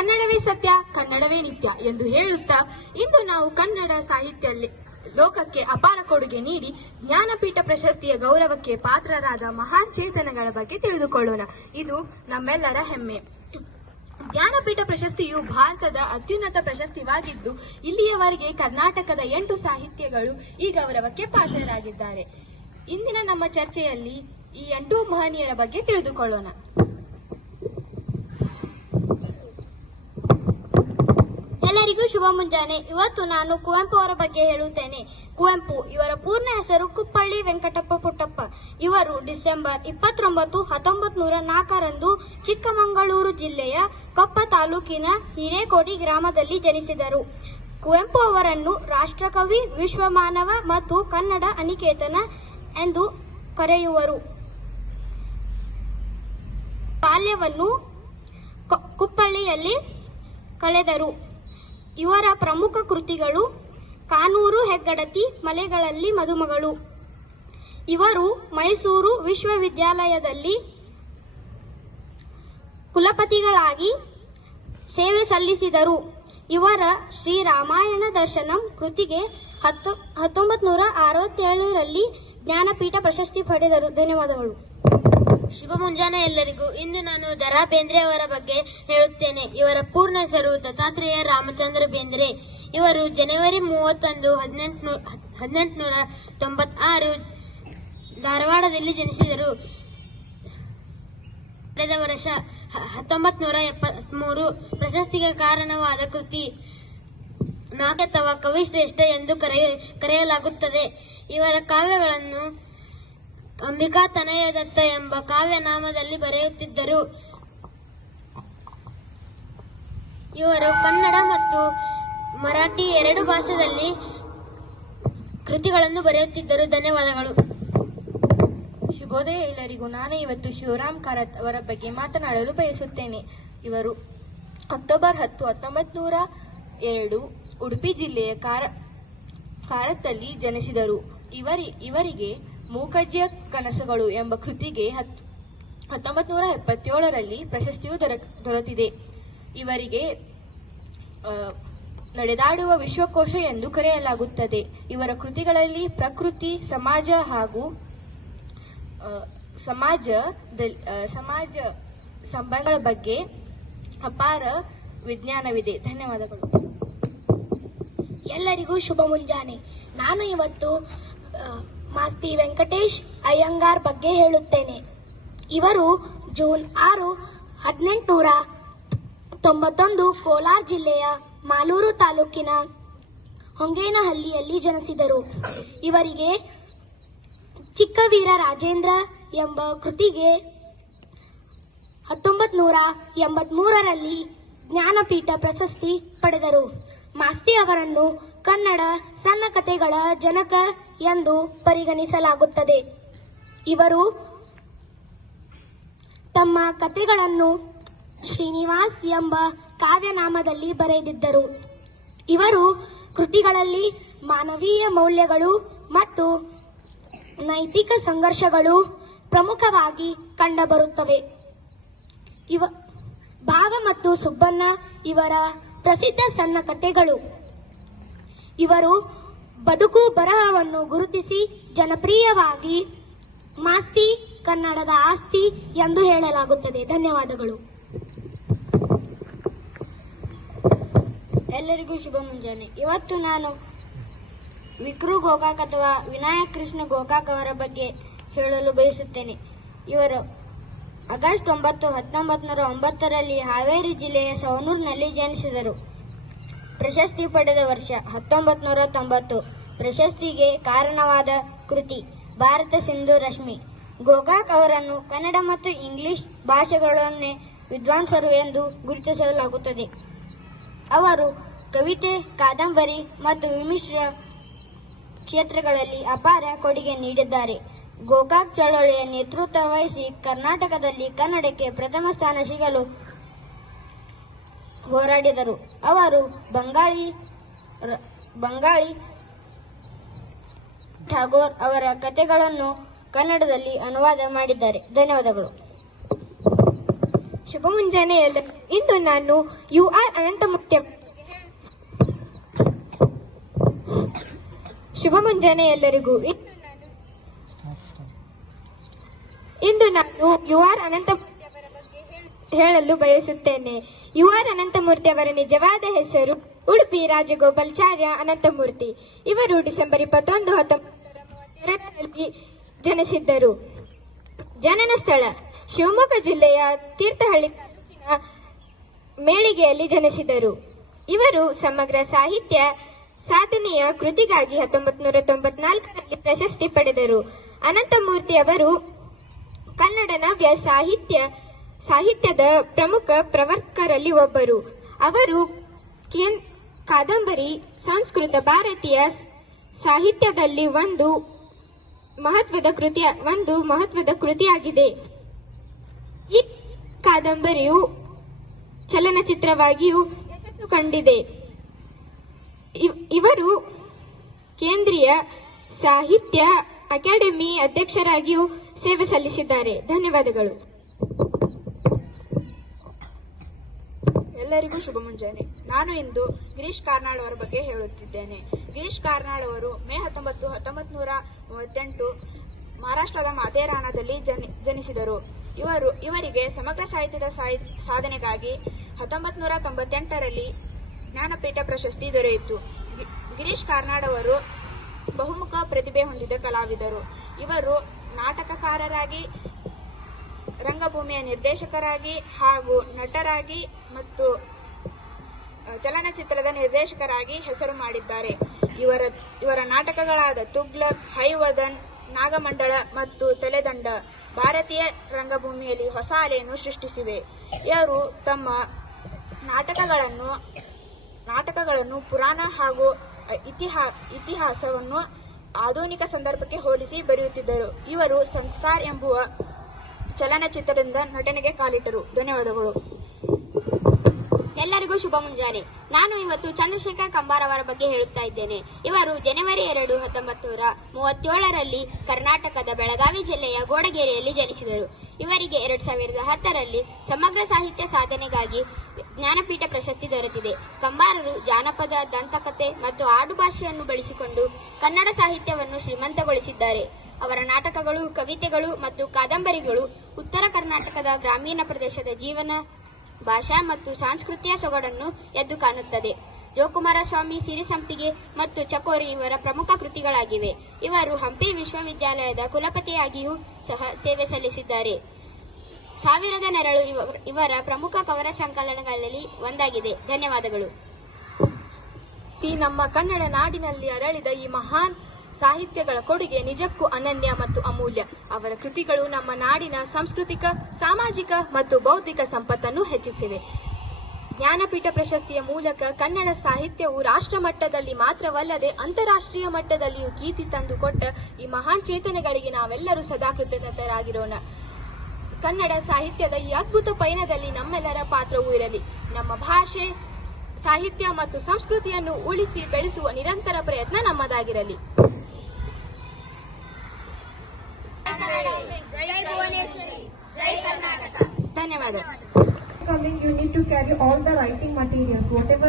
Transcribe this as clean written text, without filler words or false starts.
ಕನ್ನಡವೇ ಸತ್ಯ, ಕನ್ನಡವೇ ನಿತ್ಯ ಎಂದು ಹೇಳುತ್ತಾ ಇಂದು ನಾವು ಕನ್ನಡ ಸಾಹಿತ್ಯ ಲೋಕಕ್ಕೆ ಅಪಾರ ಕೊಡುಗೆ ನೀಡಿ ಜ್ಞಾನಪೀಠ ಪ್ರಶಸ್ತಿಯ ಗೌರವಕ್ಕೆ ಪಾತ್ರರಾದ ಮಹಾನ್ ಚೇತನಗಳ ಬಗ್ಗೆ ತಿಳಿದುಕೊಳ್ಳೋಣ. ಇದು ನಮ್ಮೆಲ್ಲರ ಹೆಮ್ಮೆ. ಜ್ಞಾನಪೀಠ ಪ್ರಶಸ್ತಿಯು ಭಾರತದ ಅತ್ಯುನ್ನತ ಪ್ರಶಸ್ತಿವಾಗಿದ್ದು, ಇಲ್ಲಿಯವರೆಗೆ ಕರ್ನಾಟಕದ 8 ಸಾಹಿತ್ಯಗಳು ಈ ಗೌರವಕ್ಕೆ ಪಾತ್ರರಾಗಿದ್ದಾರೆ. ಇಂದಿನ ನಮ್ಮ ಚರ್ಚೆಯಲ್ಲಿ ಈ 8 ಮಹನೀಯರ ಬಗ್ಗೆ ತಿಳಿದುಕೊಳ್ಳೋಣ. ಎಲ್ಲರಿಗೂ ಶುಭ ಮುಂಜಾನೆ. ಇವತ್ತು ನಾನು ಕುವೆಂಪು ಅವರ ಬಗ್ಗೆ ಹೇಳುತ್ತೇನೆ. ಕುವೆಂಪು ಇವರ ಪೂರ್ಣ ಹೆಸರು ಕುಪ್ಪಳ್ಳಿ ವೆಂಕಟಪ್ಪ ಪುಟ್ಟಪ್ಪ. ಇವರು ಡಿಸೆಂಬರ್ 29, 1904ರಂದು ಚಿಕ್ಕಮಗಳೂರು ಜಿಲ್ಲೆಯ ಕೊಪ್ಪ ತಾಲೂಕಿನ ಹಿರೇಕೋಡಿ ಗ್ರಾಮದಲ್ಲಿ ಜನಿಸಿದರು. ಕುವೆಂಪು ಅವರನ್ನು ರಾಷ್ಟ್ರಕವಿ, ವಿಶ್ವಮಾನವ ಮತ್ತು ಕನ್ನಡ ಅನಿಕೇತನ ಎಂದು ಕರೆಯುವರು. ಬಾಲ್ಯವನ್ನು ಕುಪ್ಪಳ್ಳಿಯಲ್ಲಿ ಕಳೆದರು. ಇವರ ಪ್ರಮುಖ ಕೃತಿಗಳು ಕಾನೂರು ಹೆಗ್ಗಡತಿ, ಮಲೆಗಳಲ್ಲಿ ಮದುಮಗಳು. ಇವರು ಮೈಸೂರು ವಿಶ್ವವಿದ್ಯಾಲಯದಲ್ಲಿ ಕುಲಪತಿಗಳಾಗಿ ಸೇವೆ ಸಲ್ಲಿಸಿದರು. ಇವರ ಶ್ರೀರಾಮಾಯಣ ದರ್ಶನಂ ಕೃತಿಗೆ 1967ರಲ್ಲಿ ಜ್ಞಾನಪೀಠ ಪ್ರಶಸ್ತಿ ಪಡೆದರು. ಧನ್ಯವಾದಗಳು. ಶುಭ ಮುಂಜಾನೆ ಎಲ್ಲರಿಗೂ. ಇಂದು ನಾನು ದ.ರಾ. ಬೇಂದ್ರೆ ಅವರ ಬಗ್ಗೆ ಹೇಳುತ್ತೇನೆ. ಇವರ ಪೂರ್ಣ ಹೆಸರು ದತ್ತಾತ್ರೇಯ ರಾಮಚಂದ್ರ ಬೇಂದ್ರೆ. ಇವರು ಜನವರಿ 31, 1896 ಧಾರವಾಡದಲ್ಲಿ ಜನಿಸಿದರು. ಕಳೆದ ವರ್ಷ 1973 ಪ್ರಶಸ್ತಿಗೆ ಕಾರಣವಾದ ಕೃತಿ ನಾಕ ಅಥವಾ ಕವಿಶ್ರೇಷ್ಠ ಎಂದು ಕರೆಯಲಾಗುತ್ತದೆ. ಇವರ ಕಾವ್ಯಗಳನ್ನು ಅಂಬಿಕಾ ತನಯ ದತ್ತ ಎಂಬ ಕಾವ್ಯ ನಾಮದಲ್ಲಿ ಬರೆಯುತ್ತಿದ್ದರು. ಇವರು ಕನ್ನಡ ಮತ್ತು ಮರಾಠಿ 2 ಭಾಷೆಯಲ್ಲಿ ಕೃತಿಗಳನ್ನು ಬರೆಯುತ್ತಿದ್ದರು. ಧನ್ಯವಾದಗಳು. ಶುಭೋದಯ ಎಲ್ಲರಿಗೂ. ನಾನು ಇವತ್ತು ಶಿವರಾಮ್ ಕಾರತ್ ಅವರ ಬಗ್ಗೆ ಮಾತನಾಡಲು ಬಯಸುತ್ತೇನೆ. ಇವರು ಅಕ್ಟೋಬರ್ 10, 1902 ಉಡುಪಿ ಜಿಲ್ಲೆಯ ಕಾರತ್ತಲ್ಲಿ ಜನಿಸಿದರು. ಇವರಿಗೆ ಮೂಕಜ್ಜಿಯ ಕನಸುಗಳು ಎಂಬ ಕೃತಿಗೆ 1977ರಲ್ಲಿ ಪ್ರಶಸ್ತಿಯು ದೊರೆತಿದೆ. ಇವರಿಗೆ ನಡೆದಾಡುವ ವಿಶ್ವಕೋಶ ಎಂದು ಕರೆಯಲಾಗುತ್ತದೆ. ಇವರ ಕೃತಿಗಳಲ್ಲಿ ಪ್ರಕೃತಿ, ಸಮಾಜ ಹಾಗೂ ಸಮಾಜ ಸಂಬಂಧಗಳ ಬಗ್ಗೆ ಅಪಾರ ವಿಜ್ಞಾನವಿದೆ. ಧನ್ಯವಾದಗಳು. ಎಲ್ಲರಿಗೂ ಶುಭ ಮುಂಜಾನೆ. ನಾನು ಇವತ್ತು ಮಾಸ್ತಿ ವೆಂಕಟೇಶ್ ಅಯ್ಯಂಗಾರ್ ಬಗ್ಗೆ ಹೇಳುತ್ತೇನೆ. ಇವರು ಜೂನ್ 6, 1891 ಕೋಲಾರ ಜಿಲ್ಲೆಯ ಮಾಲೂರು ತಾಲೂಕಿನ ಹೊಂಗೇನಹಳ್ಳಿಯಲ್ಲಿ ಜನಿಸಿದರು. ಇವರಿಗೆ ಚಿಕ್ಕವೀರ ರಾಜೇಂದ್ರ ಎಂಬ ಕೃತಿಗೆ 1983ರಲ್ಲಿ ಜ್ಞಾನಪೀಠ ಪ್ರಶಸ್ತಿ ಪಡೆದರು. ಮಾಸ್ತಿ ಅವರನ್ನು ಕನ್ನಡ ಸಣ್ಣ ಕಥೆಗಳ ಜನಕ ಎಂದು ಪರಿಗಣಿಸಲಾಗುತ್ತದೆ. ಇವರು ತಮ್ಮ ಕಥೆಗಳನ್ನು ಶ್ರೀನಿವಾಸ್ ಎಂಬ ಕಾವ್ಯನಾಮದಲ್ಲಿ ಬರೆದಿದ್ದರು. ಇವರು ಕೃತಿಗಳಲ್ಲಿ ಮಾನವೀಯ ಮೌಲ್ಯಗಳು ಮತ್ತು ನೈತಿಕ ಸಂಘರ್ಷಗಳು ಪ್ರಮುಖವಾಗಿ ಕಂಡುಬರುತ್ತವೆ. ಭಾವ ಮತ್ತು ಸುಬ್ಬಣ್ಣ ಇವರ ಪ್ರಸಿದ್ಧ ಸಣ್ಣ ಕಥೆಗಳು. ಇವರು ಬದುಕು ಬರಹವನ್ನು ಗುರುತಿಸಿ ಜನಪ್ರಿಯವಾಗಿ ಮಾಸ್ತಿ ಕನ್ನಡದ ಆಸ್ತಿ ಎಂದು ಹೇಳಲಾಗುತ್ತದೆ. ಧನ್ಯವಾದಗಳು. ಎಲ್ಲರಿಗೂ ಶುಭ ಮುಂಜಾನೆ. ಇವತ್ತು ನಾನು ವಿಕ್ರು ಗೋಕಾಕ್ ಅಥವಾ ವಿನಾಯಕ್ ಕೃಷ್ಣ ಗೋಕಾಕ್ ಅವರ ಬಗ್ಗೆ ಹೇಳಲು ಬಯಸುತ್ತೇನೆ. ಇವರು ಆಗಸ್ಟ್ 9, 1909ರಲ್ಲಿ ಹಾವೇರಿ ಜಿಲ್ಲೆಯ ಸವಣೂರಿನಲ್ಲಿ ಜನಿಸಿದರು. ಪ್ರಶಸ್ತಿ ಪಡೆದ ವರ್ಷ 1990. ಪ್ರಶಸ್ತಿಗೆ ಕಾರಣವಾದ ಕೃತಿ ಭಾರತ ಸಿಂಧು ರಶ್ಮಿ. ಗೋಕಾಕ್ ಅವರನ್ನು ಕನ್ನಡ ಮತ್ತು ಇಂಗ್ಲಿಷ್ ಭಾಷೆಗಳನ್ನೇ ವಿದ್ವಾಂಸರು ಎಂದು ಗುರುತಿಸಲಾಗುತ್ತದೆ. ಅವರು ಕವಿತೆ, ಕಾದಂಬರಿ ಮತ್ತು ವಿಮರ್ಶೆ ಕ್ಷೇತ್ರಗಳಲ್ಲಿ ಅಪಾರ ಕೊಡುಗೆ ನೀಡಿದ್ದಾರೆ. ಗೋಕಾಕ್ ಚಳವಳಿಯ ನೇತೃತ್ವ ವಹಿಸಿ ಕರ್ನಾಟಕದಲ್ಲಿ ಕನ್ನಡಕ್ಕೆ ಪ್ರಥಮ ಸ್ಥಾನ ಸಿಗಲು ಹೋರಾಡಿದರು. ಅವರು ಬಂಗಾಳಿ ಠಾಗೋರ್ ಅವರ ಕಥೆಗಳನ್ನು ಕನ್ನಡದಲ್ಲಿ ಅನುವಾದ ಮಾಡಿದ್ದಾರೆ. ಧನ್ಯವಾದಗಳು. ಶುಭ ಮುಂಜಾನೆ ಇಂದು ನಾನು UR ಅನಂತಮೂರ್ತಿ ಶುಭ ಮುಂಜಾನೆ ಎಲ್ಲರಿಗೂ. ಇಂದು ನಾನು UR ಅನಂತಮೂರ್ತಿ ಅವರ ಬಗ್ಗೆ ಹೇಳಲು ಬಯಸುತ್ತೇನೆ. UR ಅನಂತಮೂರ್ತಿ ಅವರ ನಿಜವಾದ ಹೆಸರು ಉಡುಪಿ ರಾಜಗೋಪಾಲಾಚಾರ್ಯ ಅನಂತಮೂರ್ತಿ. ಇವರು ಡಿಸೆಂಬರ್ 21, 1932ರಲ್ಲಿ ಜನಿಸಿದ್ದರು. ಜನನ ಸ್ಥಳ ಶಿವಮೊಗ್ಗ ಜಿಲ್ಲೆಯ ತೀರ್ಥಹಳ್ಳಿ ತಾಲೂಕಿನ ಮೇಳಿಗೆಯಲ್ಲಿ ಜನಿಸಿದರು. ಇವರು ಸಮಗ್ರ ಸಾಹಿತ್ಯ ಸಾಧನೆಯ ಕೃತಿಗಾಗಿ 1994ರಲ್ಲಿ ಪ್ರಶಸ್ತಿ ಪಡೆದರು. ಅನಂತಮೂರ್ತಿ ಅವರು ಕನ್ನಡ ನವ್ಯ ಸಾಹಿತ್ಯದ ಪ್ರಮುಖ ಪ್ರವರ್ತಕರಲ್ಲಿ ಒಬ್ಬರು. ಅವರು ಕಾದಂಬರಿ ಸಂಸ್ಕೃತ ಭಾರತೀಯ ಸಾಹಿತ್ಯದಲ್ಲಿ ಒಂದು ಮಹತ್ವದ ಕೃತಿಯಾಗಿದೆ. ಈ ಕಾದಂಬರಿಯು ಚಲನಚಿತ್ರವಾಗಿಯೂ ಯಶಸ್ಸು ಕಂಡಿದೆ. ಇವರು ಕೇಂದ್ರೀಯ ಸಾಹಿತ್ಯ ಅಕಾಡೆಮಿ ಅಧ್ಯಕ್ಷರಾಗಿಯೂ ಸೇವೆ ಸಲ್ಲಿಸಿದ್ದಾರೆ. ಧನ್ಯವಾದಗಳು. ಎಲ್ಲರಿಗೂ ಶುಭ ಮುಂಜಾನೆ. ನಾನು ಇಂದು ಗಿರೀಶ್ ಕಾರ್ನಾಡ್ ಅವರ ಬಗ್ಗೆ ಹೇಳುತ್ತಿದ್ದೇನೆ. ಗಿರೀಶ್ ಕಾರ್ನಾಡ್ ಅವರು ಮೇ 19, 1938 ಮಹಾರಾಷ್ಟ್ರದ ಮಾಥೇರಾನದಲ್ಲಿ ಜನಿಸಿದರು. ಇವರಿಗೆ ಸಮಗ್ರ ಸಾಹಿತ್ಯದ ಸಾಧನೆಗಾಗಿ 1998ರಲ್ಲಿ ಜ್ಞಾನಪೀಠ ಪ್ರಶಸ್ತಿ ದೊರೆಯಿತು. ಗಿರೀಶ್ ಕಾರ್ನಾಡ್ ಅವರು ಬಹುಮುಖ ಪ್ರತಿಭೆ ಹೊಂದಿದ ಕಲಾವಿದರು. ಇವರು ನಾಟಕಕಾರರಾಗಿ, ರಂಗಭೂಮಿಯ ನಿರ್ದೇಶಕರಾಗಿ ಹಾಗೂ ನಟರಾಗಿ ಮತ್ತು ಚಲನಚಿತ್ರದ ನಿರ್ದೇಶಕರಾಗಿ ಹೆಸರು ಮಾಡಿದ್ದಾರೆ. ಇವರ ನಾಟಕಗಳಾದ ತುಗ್ಲಕ್, ಹೈವದನ್, ನಾಗಮಂಡಲ ಮತ್ತು ತಲೆದಂಡ ಭಾರತೀಯ ರಂಗಭೂಮಿಯಲ್ಲಿ ಹೊಸ ಅಲೆಯನ್ನು ಸೃಷ್ಟಿಸಿವೆ. ಇವರು ತಮ್ಮ ನಾಟಕಗಳನ್ನು ಪುರಾಣ ಹಾಗೂ ಇತಿಹಾಸವನ್ನು ಆಧುನಿಕ ಸಂದರ್ಭಕ್ಕೆ ಹೋಲಿಸಿ ಬರೆಯುತ್ತಿದ್ದರು. ಇವರು ಸಂಸ್ಕಾರ್ ಎಂಬುವ ಚಲನಚಿತ್ರದಿಂದ ನಟನೆಗೆ ಕಾಲಿಟ್ಟರು. ಧನ್ಯವಾದಗಳು. ಎಲ್ಲರಿಗೂ ಶುಭ ಮುಂಜಾನೆ. ನಾನು ಇವತ್ತು ಚಂದ್ರಶೇಖರ್ ಕಂಬಾರ್ ಅವರ ಬಗ್ಗೆ ಹೇಳುತ್ತಾ ಇದ್ದೇನೆ. ಇವರು ಜನವರಿ 2, 1937ರಲ್ಲಿ ಕರ್ನಾಟಕದ ಬೆಳಗಾವಿ ಜಿಲ್ಲೆಯ ಗೋಡಗೇರಿಯಲ್ಲಿ ಜನಿಸಿದರು. ಇವರಿಗೆ 2010ರಲ್ಲಿ ಸಮಗ್ರ ಸಾಹಿತ್ಯ ಸಾಧನೆಗಾಗಿ ಜ್ಞಾನಪೀಠ ಪ್ರಶಸ್ತಿ ದೊರೆತಿದೆ. ಕಂಬಾರರು ಜಾನಪದ, ದಂತಕಥೆ ಮತ್ತು ಆಡುಭಾಷೆಯನ್ನು ಬಳಸಿಕೊಂಡು ಕನ್ನಡ ಸಾಹಿತ್ಯವನ್ನು ಶ್ರೀಮಂತಗೊಳಿಸಿದ್ದಾರೆ. ಅವರ ನಾಟಕಗಳು, ಕವಿತೆಗಳು ಮತ್ತು ಕಾದಂಬರಿಗಳು ಉತ್ತರ ಕರ್ನಾಟಕದ ಗ್ರಾಮೀಣ ಪ್ರದೇಶದ ಜೀವನ, ಭಾಷಾ ಮತ್ತು ಸಂಸ್ಕೃತಿಯ ಸೊಗಡನ್ನು ಎದ್ದು ಕಾಣುತ್ತದೆ. ಜೋಕುಮಾರಸ್ವಾಮಿ, ಸಿರಿಸಂಪಿಗೆ ಮತ್ತು ಚಕೋರಿ ಇವರ ಪ್ರಮುಖ ಕೃತಿಗಳಾಗಿವೆ. ಇವರು ಹಂಪಿ ವಿಶ್ವವಿದ್ಯಾಲಯದ ಕುಲಪತಿಯಾಗಿಯೂ ಸಹ ಸೇವೆ ಸಲ್ಲಿಸಿದ್ದಾರೆ. ಸಾವಿರದ ನೆರಳು ಇವರ ಪ್ರಮುಖ ಕವನ ಸಂಕಲನಗಳಲ್ಲಿ ಒಂದಾಗಿದೆ. ಧನ್ಯವಾದಗಳು. ನಮ್ಮ ಕನ್ನಡ ನಾಡಿನಲ್ಲಿ ಅರಳಿದ ಈ ಮಹಾನ್ ಸಾಹಿತ್ಯಗಳ ಕೊಡುಗೆ ನಿಜಕ್ಕೂ ಅನನ್ಯ ಮತ್ತು ಅಮೂಲ್ಯ. ಅವರ ಕೃತಿಗಳು ನಮ್ಮ ನಾಡಿನ ಸಾಂಸ್ಕೃತಿಕ, ಸಾಮಾಜಿಕ ಮತ್ತು ಬೌದ್ಧಿಕ ಸಂಪತ್ತನ್ನು ಹೆಚ್ಚಿಸಿವೆ. ಜ್ಞಾನಪೀಠ ಪ್ರಶಸ್ತಿಯ ಮೂಲಕ ಕನ್ನಡ ಸಾಹಿತ್ಯವು ರಾಷ್ಟ್ರ ಮಟ್ಟದಲ್ಲಿ ಮಾತ್ರವಲ್ಲದೆ ಅಂತಾರಾಷ್ಟ್ರೀಯ ಮಟ್ಟದಲ್ಲಿಯೂ ಕೀರ್ತಿ ತಂದುಕೊಟ್ಟ ಈ ಮಹಾನ್ ಚೇತನಗಳಿಗೆ ನಾವೆಲ್ಲರೂ ಸದಾ ಕೃತಜ್ಞರಾಗಿರೋಣ. ಕನ್ನಡ ಸಾಹಿತ್ಯದ ಈ ಅದ್ಭುತ ಪಯಣದಲ್ಲಿ ನಮ್ಮೆಲ್ಲರ ಪಾತ್ರವೂ ಇರಲಿ. ನಮ್ಮ ಭಾಷೆ, ಸಾಹಿತ್ಯ ಮತ್ತು ಸಂಸ್ಕೃತಿಯನ್ನು ಉಳಿಸಿ ಬೆಳೆಸುವ ನಿರಂತರ ಪ್ರಯತ್ನ ನಮ್ಮದಾಗಿರಲಿ. ಧನ್ಯವಾದ. You need to carry all the writing materials, whatever